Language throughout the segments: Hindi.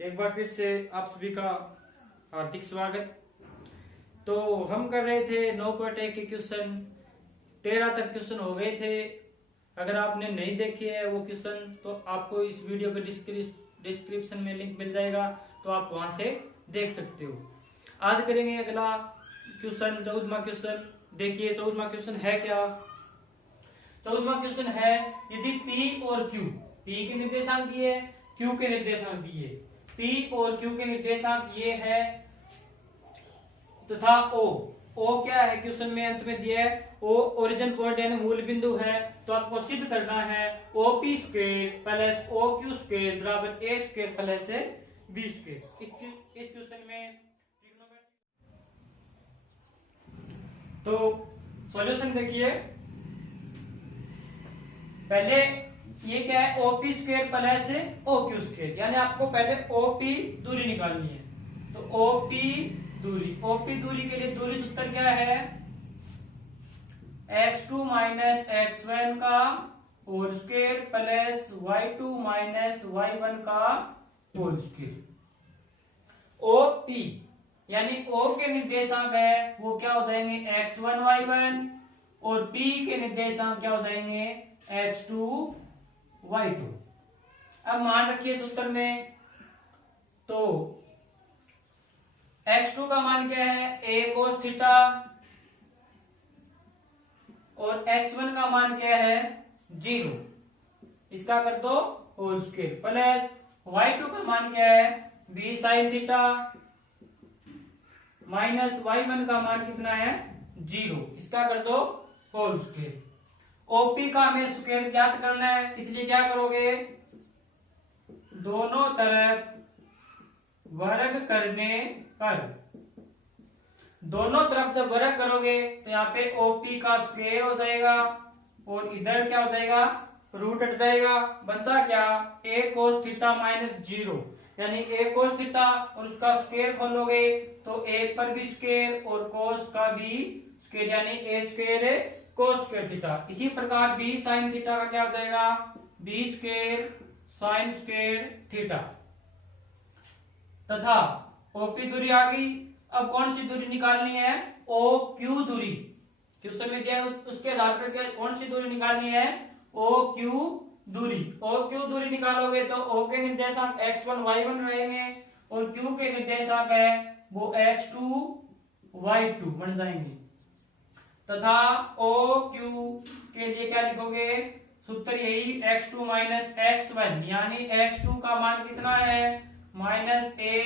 एक बार फिर से आप सभी का हार्दिक स्वागत। तो हम कर रहे थे 9.1 के क्वेश्चन, 13 तक क्वेश्चन हो गए थे। अगर आपने नहीं देखे है वो क्वेश्चन तो आपको इस वीडियो के डिस्क्रिप्शन में लिंक मिल जाएगा, तो आप वहां से देख सकते हो। आज करेंगे अगला क्वेश्चन, 14वां क्वेश्चन। देखिए 14वां क्वेश्चन है क्या। 14वां क्वेश्चन है, यदि P और Q, P के निर्देशांक दिए, Q के निर्देशांक दिए, P और Q के निर्देशांक ये है तथा O क्या है क्वेश्चन में अंत में दिया है, O ओरिजिन पॉइंट यानी मूल बिंदु है। तो आपको सिद्ध करना है OP square plus OQ square बराबर A square plus B square. इस क्वेश्चन में तो सॉल्यूशन देखिए। पहले ये क्या है, OP square plus OQ square, यानी आपको पहले OP दूरी निकालनी है। तो OP दूरी के लिए दूरी सूत्र क्या है, x2 माइनस x1 का whole square plus y2 minus y1 का होल स्क्वायर। OP यानी O के निर्देशांक है वो क्या हो जाएंगे, x1 y1, और P के निर्देशांक क्या हो जाएंगे, x2 y2। अब मान रखिए सूत्र में, तो x2 का मान क्या है, a cos थीटा, और x1 का मान क्या है 0, इसका कर दो होल स्क्वायर, प्लस y2 का मान क्या है b sin theta, minus y1 का मान कितना है 0, इसका कर दो होल स्क्वायर। OP का हमें स्क्वायर ज्ञात करना है, इसलिए क्या करोगे, दोनों तरफ वर्ग करने पर, दोनों तरफ जब वर्ग करोगे तो यहाँ पे OP का स्क्वायर हो जाएगा और इधर क्या हो जाएगा, रूट हट जाएगा। बचा क्या, a cos थीटा माइनस 0, यानी a cos थीटा और उसका स्क्वायर खोलोगे तो a पर भी स्क्वायर और cos का भी स्क्वायर, यानी a square cos square theta. इसी प्रकार b sin थीटा का क्या हो जाएगा, b square sin square theta. तथा OP दूरी आ गई। अब कौन सी दूरी निकालनी है, OQ दूरी। क्वेश्चन में दिया है उसके आधार पर कौन सी दूरी निकालनी है, OQ दूरी। OQ दूरी निकालोगे तो O के निर्देशांक x1 y1 रहेंगे और Q के निर्देशांक है वो x2 y2 बन जाएंगे। तथा OQ के लिए क्या लिखोगे, सूत्र यही x2 माइनस x1, यानी x2 का मान कितना है minus a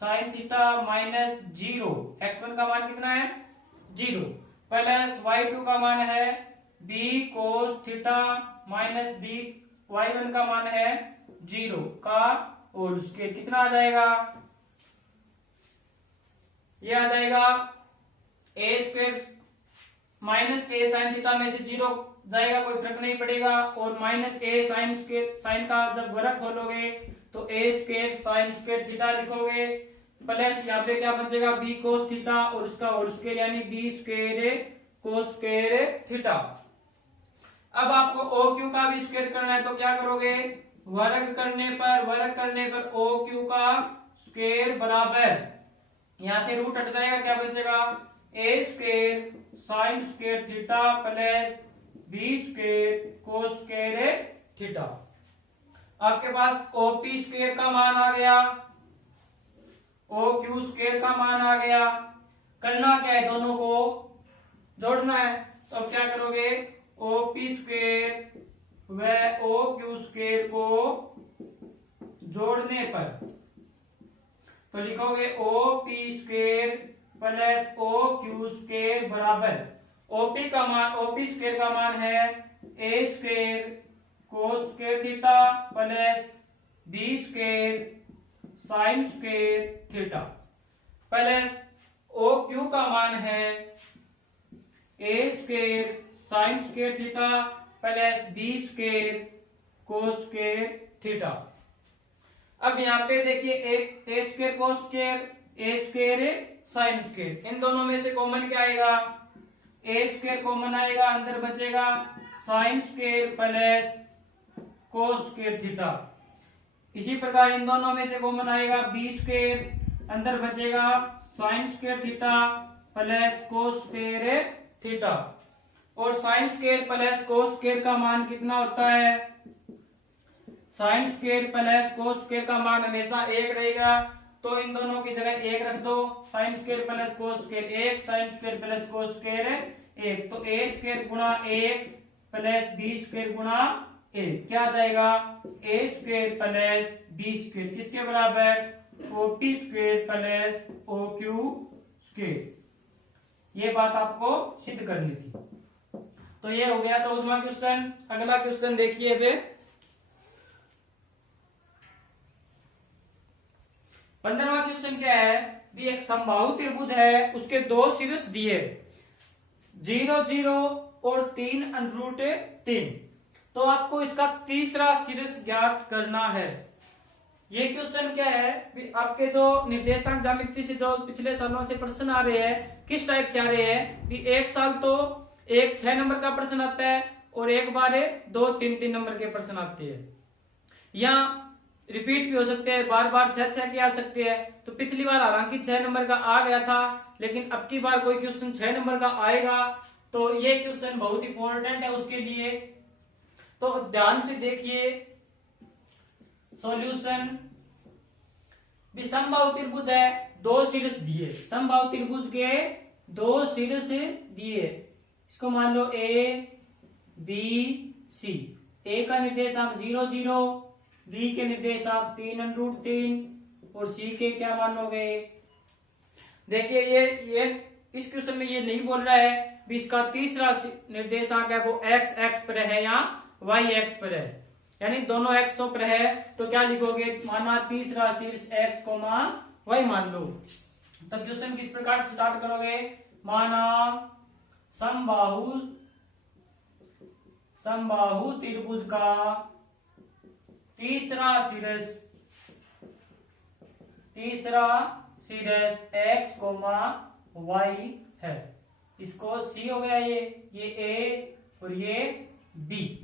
sine theta minus 0, x1 का मान कितना है 0, प्लस y2 का मान है b cos theta minus b, y1 का मान है 0 का होल स्क्वायर। कितना आ जाएगा, ये आ जाएगा a square minus a sine theta में से 0 जाएगा, कोई फर्क नहीं पड़ेगा, और minus a sine square, sine का जब वर्ग खोलोगे तो a square sine square theta लिखोगे, प्लस यहाँ पे क्या बचेगा b cos थीटा और उसका होल स्क्वायर, यानी b square cos square theta. अब आपको OQ का भी स्क्वायर करना है, तो क्या करोगे, वर्ग करने पर OQ का स्क्वायर बराबर, यहां से रूट हट जाएगा, क्या बचेगा a square sine square theta plus b square cos square theta. आपके पास OP स्क्वायर का मान आ गया, OQ स्क्वायर का मान आ गया। करना क्या है, दोनों को जोड़ना है। तो अब क्या करोगे, OP स्क्वायर व OQ स्क्वायर को जोड़ने पर तो लिखोगे OP square plus OQ square बराबर, OP स्क्वायर का मान है a square cos square theta plus b square sine square theta, plus OQ का मान है a square sine square theta plus b square cos square theta. अब यहाँ पे देखिए एक a square cos square, a square sine square, इन दोनों में से कॉमन क्या आएगा, a स्क्वायर कॉमन आएगा, अंदर बचेगा sine square plus cos square theta. इसी प्रकार इन दोनों में से कॉमन आएगा बी स्क्वायर, अंदर बचेगा sine square theta plus cos square theta. और sine square plus cos square का मान कितना होता है? Sine square plus cos square का मान हमेशा 1 रहेगा, तो इन दोनों की जगह 1 रख दो। Sign square plus cos square 1, sign square plus cos square 1, तो ए स्क्वायर गुणा 1 प्लस बी स्क्वायर गुणा 1 क्या आ जाएगा? A square plus B square किसके बराबर? OP square plus O Q square. ये बात आपको सिद्ध करनी थी। तो ये हो गया 14वां क्वेश्चन। अगला क्वेश्चन देखिए बे 15वां क्वेश्चन क्या है? भी एक समबाहु त्रिभुज है, उसके दो शीर्ष दिए 0 0 और 3√3। तो आपको इसका तीसरा शीर्ष ज्ञात करना है। ये क्वेश्चन क्या है? भी आपके जो निर्देशांक ज्यामिति से जो पिछले सालों से प्रश्न आ रहे हैं, किस टाइप से आ रहे हैं? भी एक साल तो एक 6 नंबर का प्रश्न आता है और एक बार 2 3 नंबर के प्रश्न आते हैं, या रिपीट भी हो सकते हैं, बार बार 6 के आ सकते हैं। तो पिछली बार हालांकि 6 नंबर का आ गया था, लेकिन अब की बार कोई क्वेश्चन 6 नंबर का आएगा, तो ये क्वेश्चन बहुत इंपॉर्टेंट है उसके लिए। तो ध्यान से देखिए सॉल्यूशन। समबाहु त्रिभुज है, दो शीर्ष दिए, समबाहु त्रिभुज के दो शीर्ष दिए, इसको मान लो ए बी सी। ए का निर्देशांक 0 0, बी के निर्देशांक 3√3 और सी के क्या मानोगे? देखिए ये इस क्वेश्चन में ये नहीं बोल रहा है भी इसका तीसरा निर्देशांक है वो एक्स एक्स पर है या वाई एक्स पर है, यानी दोनों एक्स पर है, तो क्या लिखोगे? माना तीसरा शीर्ष एक्स कोमा वाई मान लो। तो क्वेश्चन किस प्रकार से स्टार्ट करोगे? माना समबाहु त्रिभुज का तीसरा शीर्ष एक्स कोमा वाई है। इसको सी हो गया, ये ए और ये बी।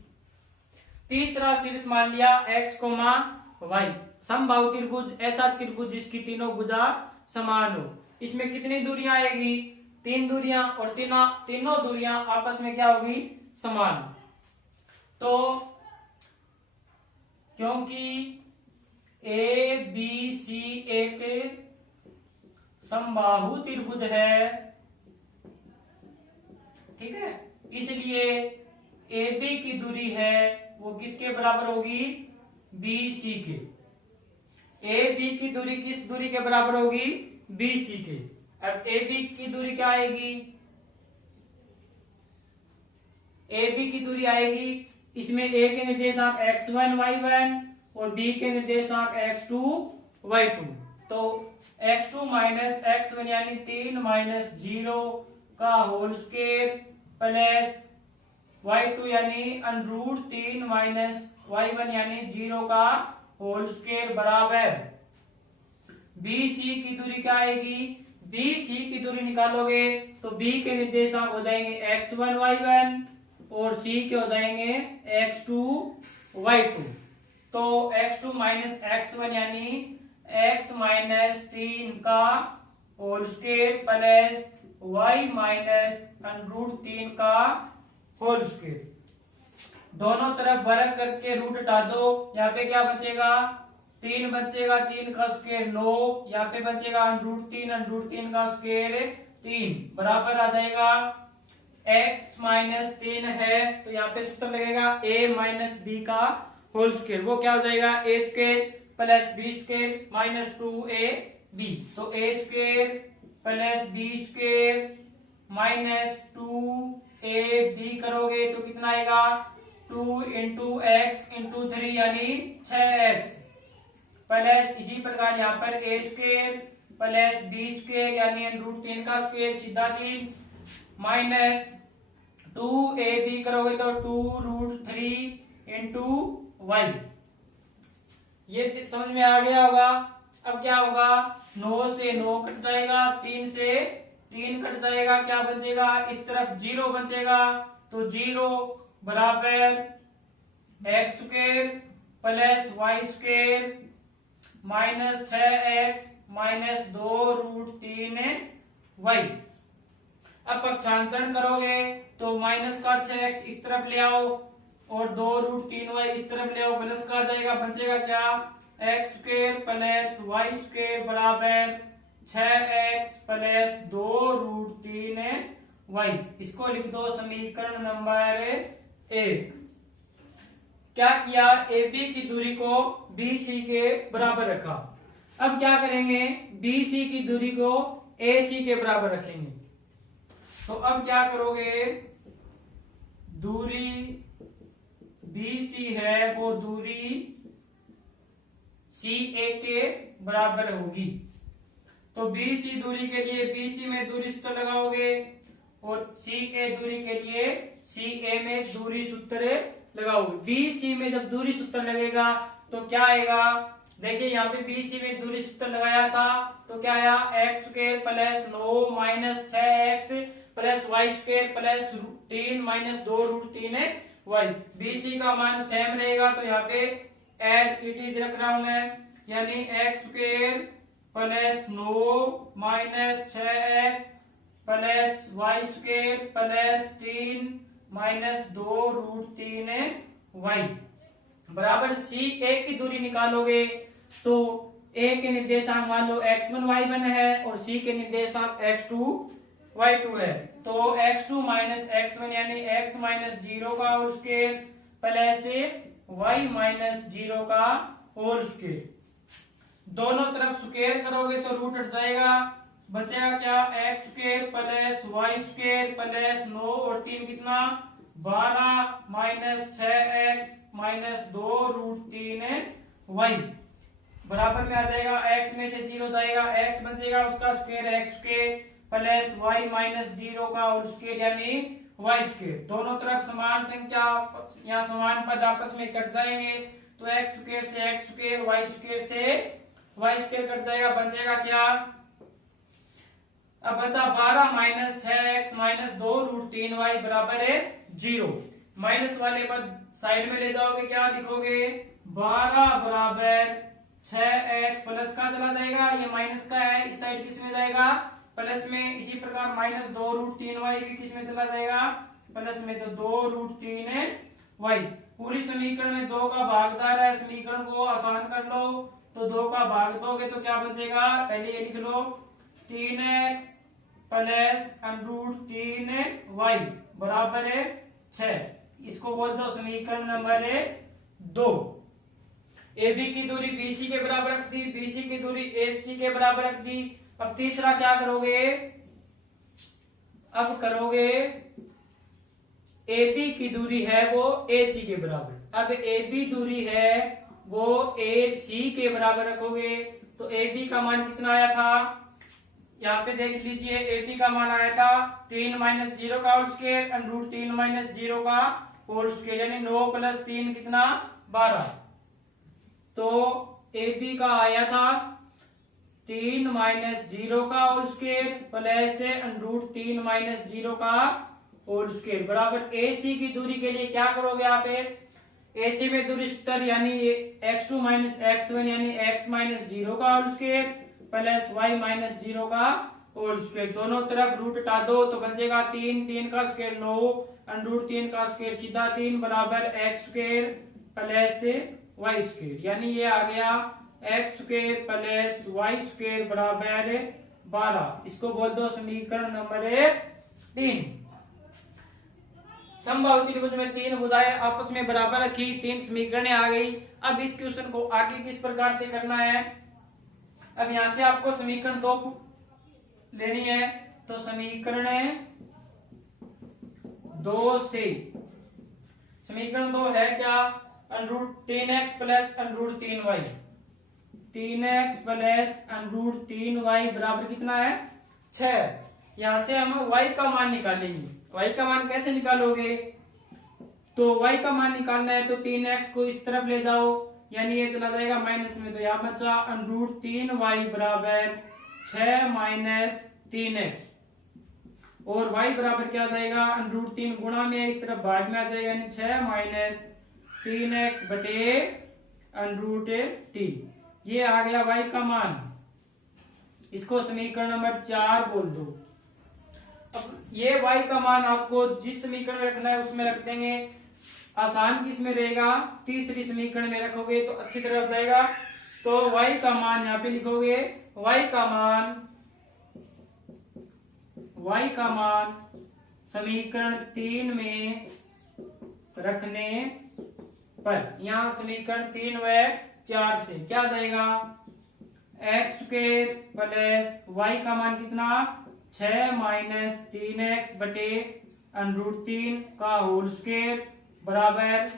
तीसरा शीर्ष मान लिया एक्स कोमा वाई। समबाहु त्रिभुज ऐसा त्रिभुज जिसकी तीनों भुजा समान हो। इसमें कितनी दूरियां आएगी? 3 दूरियां, और तीनों दूरियां आपस में क्या होगी? समान। तो क्योंकि ए बी सी एक समबाहु त्रिभुज है, ठीक है, इसलिए ए बी की दूरी है वो किसके बराबर होगी? बी सी के। ए बी की दूरी किस दूरी के बराबर होगी? बी सी के। अब ए बी की दूरी क्या आएगी? ए बी की दूरी आएगी, इसमें ए के निर्देशांक x1 y1 और बी के निर्देशांक x2 y2। तो x2 माइनस x1 यानी 3 माइनस 0 का होल स्क्वायर प्लस y2 यानी √3 माइनस y1 यानी 0 का होल स्क्वायर बराबर BC की दूरी क्या आएगी? BC की दूरी निकालोगे तो B के निर्देशांक हो जाएंगे x1 y1 और C के हो जाएंगे x2 y2। तो x2 माइनस x1 यानी x माइनस 3 का whole square plus y minus √3 का होल स्क्वायर। दोनों तरफ वर्ग करके रूट हटा दो, यहाँ पे क्या बचेगा? 3 बचेगा, 3 का स्क्वायर 9, यहाँ पे बचेगा √3 का स्क्वायर 3 बराबर आ जाएगा x माइनस 3 है, तो यहाँ पे सूत्र लगेगा a माइनस बी का होल स्क्वायर। वो क्या हो जाएगा? a square plus B square minus 2ab। तो a square plus B square minus 2ab करोगे तो कितना आएगा? 2 इंटू एक्स इंटू 3 यानी 6x प्लस इसी प्रकार यहाँ पर a square plus B square यानी √3 का स्क्वायर सीधा 3 माइनस 2ab करोगे तो 2√3 इंटू y। ये समझ में आ गया होगा। अब क्या होगा? 9 से 9 कट जाएगा, 3 से 3 कट जाएगा, क्या बचेगा? इस तरफ 0 बचेगा, तो 0 बराबर x square plus Y square minus 6x minus 2√3y। अब पक्षांतरण करोगे तो माइनस का 6x इस तरफ ले आओ और 2√3y इस तरफ ले आओ, प्लस का जाएगा, बचेगा क्या, x square plus Y square बराबर 6x प्लस 2√3y। इसको लिख दो समीकरण नंबर 1। क्या किया, ए बी की दूरी को बी सी के बराबर रखा। अब क्या करेंगे, बी सी की दूरी को ए सी के बराबर रखेंगे। तो अब क्या करोगे, दूरी बी सी है वो दूरी सी ए के बराबर होगी। तो बी सी दूरी के लिए बी सी में दूरी सूत्र लगाओगे और सी ए दूरी के लिए सी ए में दूरी सूत्र लगाओगे। बी सी में जब दूरी सूत्र लगेगा तो क्या आएगा, देखिए यहाँ पे बी सी में दूरी सूत्र लगाया था तो क्या आया, X square plus 9 minus 6x plus Y square plus 3 minus 2√3y। B C का मान सेम रहेगा तो यहाँ पे एज इट इज रख रहा हूं मैं, यानी X square plus 9 minus 6x plus Y square plus 3 minus 2√3y बराबर सी ए की दूरी निकालोगे तो ए के निर्देशांक मान लो x1 y1 है और सी के निर्देशांक x2 y2 है। तो x2 माइनस x1 यानी x माइनस 0 का whole square plus y minus 0 का होल स्क्वायर। दोनों तरफ स्क्वायर करोगे तो रूट हट जाएगा, बचेगा क्या, X square plus Y square plus 9 और 3 कितना 12 माइनस 6x माइनस 2√3y बराबर में आ जाएगा, x में से 0 जाएगा, x बचेगा उसका square X square plus Y minus 0 का होल स्क्वायर यानी वाई स्क्वायर। दोनों तरफ समान संख्या, यहाँ समान पद आपस में कट जाएंगे तो एक्स स्क्वायर से एक्स स्क्वायर वाई स्क्वायर से वाई स्क्वायर कट जाएगा, बचेगा क्या, अब बचा 12 माइनस 6x माइनस 2√3y बराबर है 0। माइनस वाले पद साइड में ले जाओगे, क्या लिखोगे, 12 बराबर 6x प्लस का चला जाएगा, ये माइनस का है, इस साइड किस में जाएगा, प्लस में। इसी प्रकार माइनस 2√3y भी किस में चला जाएगा, प्लस में, तो 2√3y। पूरी समीकरण में 2 का भाग जा रहा है, समीकरण को आसान कर लो तो 2 का भाग दोगे तो क्या बचेगा, पहले ये लिख लो 3x प्लस √3y बराबर है 6। इसको बोल दो समीकरण नंबर 2। ए बी की दूरी बी सी के बराबर रख दी, बी सी की दूरी ए सी के बराबर रख दी। अब तीसरा क्या करोगे, अब करोगे ए बी की दूरी है वो ए सी के बराबर। अब ए बी दूरी है वो ए सी के बराबर रखोगे तो ए बी का मान कितना आया था, यहाँ पे देख लीजिए, ए बी का मान आया था 3 माइनस 0 का होल स्क्वायर √3 माइनस 0 का होल स्क्वायर यानी 9 प्लस 3 कितना 12। तो ए बी का आया था 3 माइनस 0 का होल स्क्वायर प्लस √3 माइनस 0 का होल स्क्वायर बराबर ए सी की दूरी के लिए क्या करोगे आप, ए सी में दूरी सूत्र यानी x2 माइनस x1 यानी x माइनस 0 का whole square plus y minus 0 का होल स्क्वायर। दोनों तरफ रूट हटा दो तो बचेगा 3 का स्क्वायर 9 √3 का स्क्वायर सीधा 3 बराबर x square plus y square यानी ये आ गया x square plus y square बराबर 12। इसको बोल दो समीकरण नंबर 3। समबाहु त्रिभुज में 3 भुजाएं आपस में बराबर रखी, 3 समीकरणें आ गई। अब इस क्वेश्चन को आगे किस प्रकार से करना है, अब यहां से आपको समीकरण 2 लेनी है तो समीकरण 2 से समीकरण 2 है क्या, √3x plus √3y, 3x plus √3y बराबर कितना है 6। यहां से हम y का मान निकालेंगे। y का मान कैसे निकालोगे, तो y का मान निकालना है तो 3x को इस तरफ ले जाओ यानी ये चला जाएगा माइनस में, तो यहाँ बचा √3y बराबर 6 माइनस 3x और y बराबर क्या जाएगा, √3 गुणा में इस तरफ भाग में आ जाएगा यानी 6 माइनस 3x बटे √3। ये आ गया y का मान। इसको समीकरण नंबर 4 बोल दो। अब ये y का मान आपको जिस समीकरण में रखना है उसमें रख देंगे। आसान किस में रहेगा, तीसरी समीकरण में रखोगे तो अच्छी तरह हो जाएगा। तो y का मान यहाँ पे लिखोगे, y का मान समीकरण 3 में रखने पर, यहाँ समीकरण 3 व 4 से क्या जाएगा, x² प्लस y का मान कितना, 6 माइनस 3x बटे √3 का होल स्क्वायर बराबर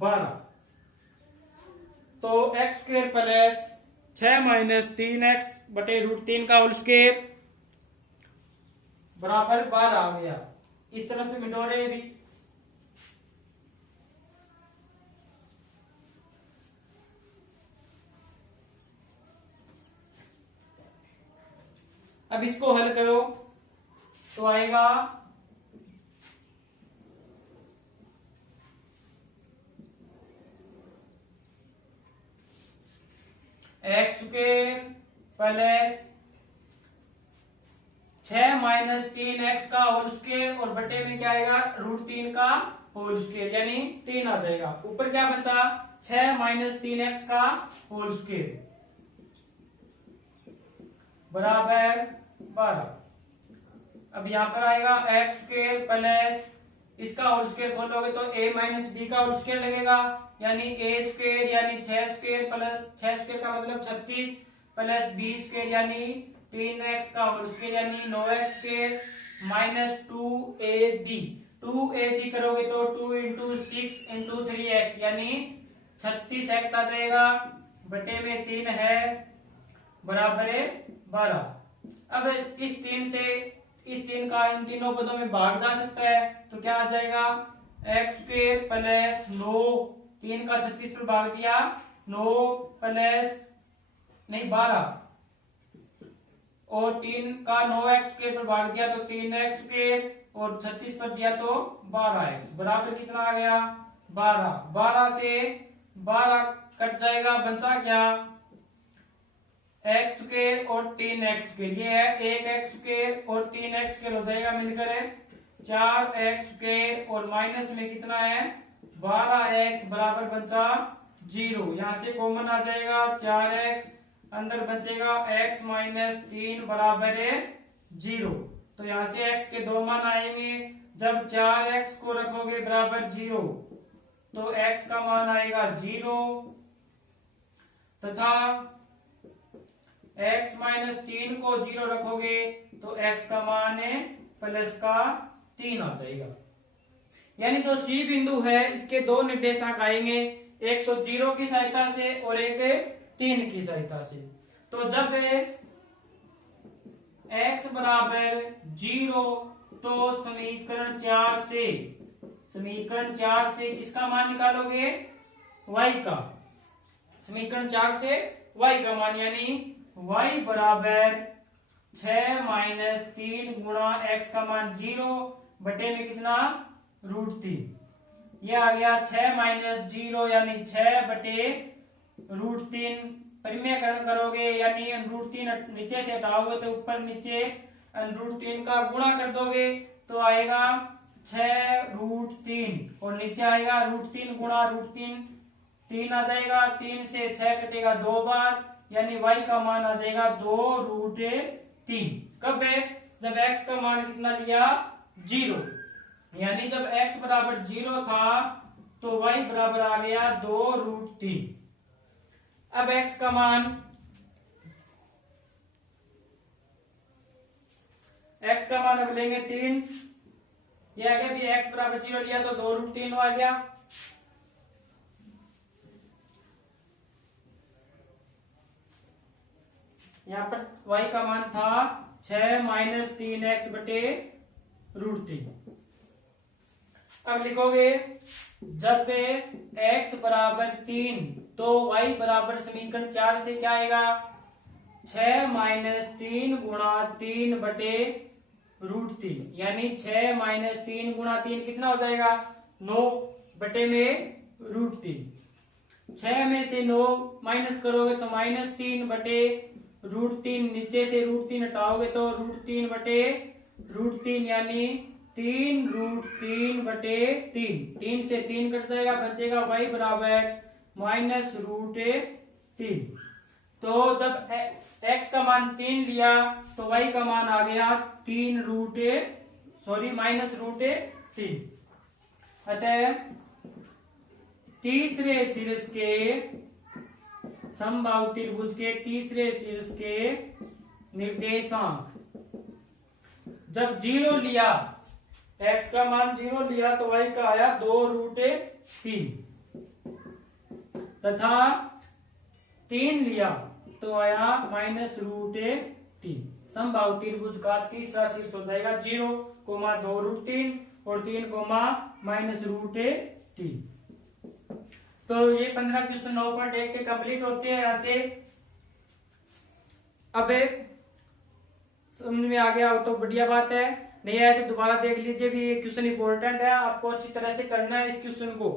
12। तो x² प्लस 6 माइनस 3x बटे √3 का होल स्क्वायर बराबर 12 आ गया। इस तरह से मिटो रहे भी। अब इसको हल करो तो आएगा x² प्लस 6 माइनस 3x का होल स्क्वायर और बटे में क्या आएगा, √3 का होल स्क्वायर यानी 3 आ जाएगा। ऊपर क्या बचा, 6 माइनस 3x का होल स्क्वायर बराबर 12। अब यहाँ पर आएगा x² प्लस इसका होल स्क्वायर खोलोगे तो a माइनस बी का होल स्क्वायर लगेगा, यानी a² यानी 6² प्लस 6² का मतलब 36 प्लस b² यानी 3x का होल स्क्वायर यानी 9x² माइनस 2ab करोगे तो 2 इंटू 6 इंटू 3x यानी 36x आ जाएगा, बटे में 3 है बराबर 12। अब इस 3 का इन तीनों पदों में भाग जा सकता है तो क्या आ जाएगा, x² प्लस 9, 3 का 36 पर भाग दिया, 9 प्लस नहीं 12 और 3 का 9x² पर भाग दिया तो 3x² और 36 पर दिया तो 12x बराबर कितना आ गया, 12। 12 से 12 कट जाएगा, बचा क्या, x² और 3x², ये है 1x² और 3x² हो जाएगा मिलकर 4x² और माइनस में कितना है 12x बराबर बचा 0। यहाँ से कॉमन आ जाएगा 4x, अंदर बचेगा x माइनस 3 बराबर 0। तो यहाँ से x के दो मान आएंगे, जब 4x को रखोगे बराबर 0 तो x का मान आएगा 0 तथा x माइनस 3 को 0 रखोगे तो x का मान है प्लस का 3 आ जाएगा। यानी जो C बिंदु है इसके दो निर्देशांक आएंगे, एक तो 0 की सहायता से और एक 3 की सहायता से। तो जब x बराबर 0 तो समीकरण 4 से किसका मान निकालोगे, y का। समीकरण 4 से y का मान यानी y बराबर 6 माइनस 3 गुणा x का मान 0 बटे में कितना √3। ये आ गया 6 माइनस 0 यानी 6 बटे √3। परिमेयकरण करोगे यानी √3 नीचे से हटाओगे तो ऊपर नीचे √3 का गुणा कर दोगे तो आएगा 6√3 और नीचे आएगा √3 गुणा √3 3 आ जाएगा, 3 से 6 कटेगा 2 बार यानी y का मान आ जाएगा 2√3। कब है, जब x का मान कितना लिया 0, यानी जब x बराबर 0 था तो y बराबर आ गया 2√3। अब x का मान अब लेंगे 3, यह आगे भी x बराबर 0 लिया तो 2√3 आ गया। यहाँ पर y का मान था 6 माइनस 3x बटे √3। अब लिखोगे जब x बराबर 3 तो y बराबर समीकरण 4 से क्या आएगा, 6 माइनस 3 गुणा 3 बटे √3 यानी 6 माइनस 3 गुणा 3 कितना हो जाएगा 9 बटे में √3। 6 में से 9 माइनस करोगे तो -3/√3, नीचे से √3 हटाओगे तो √3/√3 यानी 3√3/3। 3 से 3 कट जाएगा, बचेगा y बराबर -√3। तो जब x का मान 3 लिया तो y का मान आ गया -√3। अतः तीसरे शीर्ष के समबाहु त्रिभुज के तीसरे शीर्ष के निर्देशांक जब 0 लिया, x का मान 0 लिया तो y का आया 2√3 तथा 3 लिया तो आया -√3। समबाहु त्रिभुज का तीसरा शीर्ष हो जाएगा 0, 2√3 और 3, -√3। तो ये 15 क्वेश्चन 9.1 के कंप्लीट होते हैं। यहाँ से अब समझ में आ गया हो तो बढ़िया बात है, नहीं आया तो दोबारा देख लीजिए भी। ये क्वेश्चन इंपॉर्टेंट है, आपको अच्छी तरह से करना है इस क्वेश्चन को।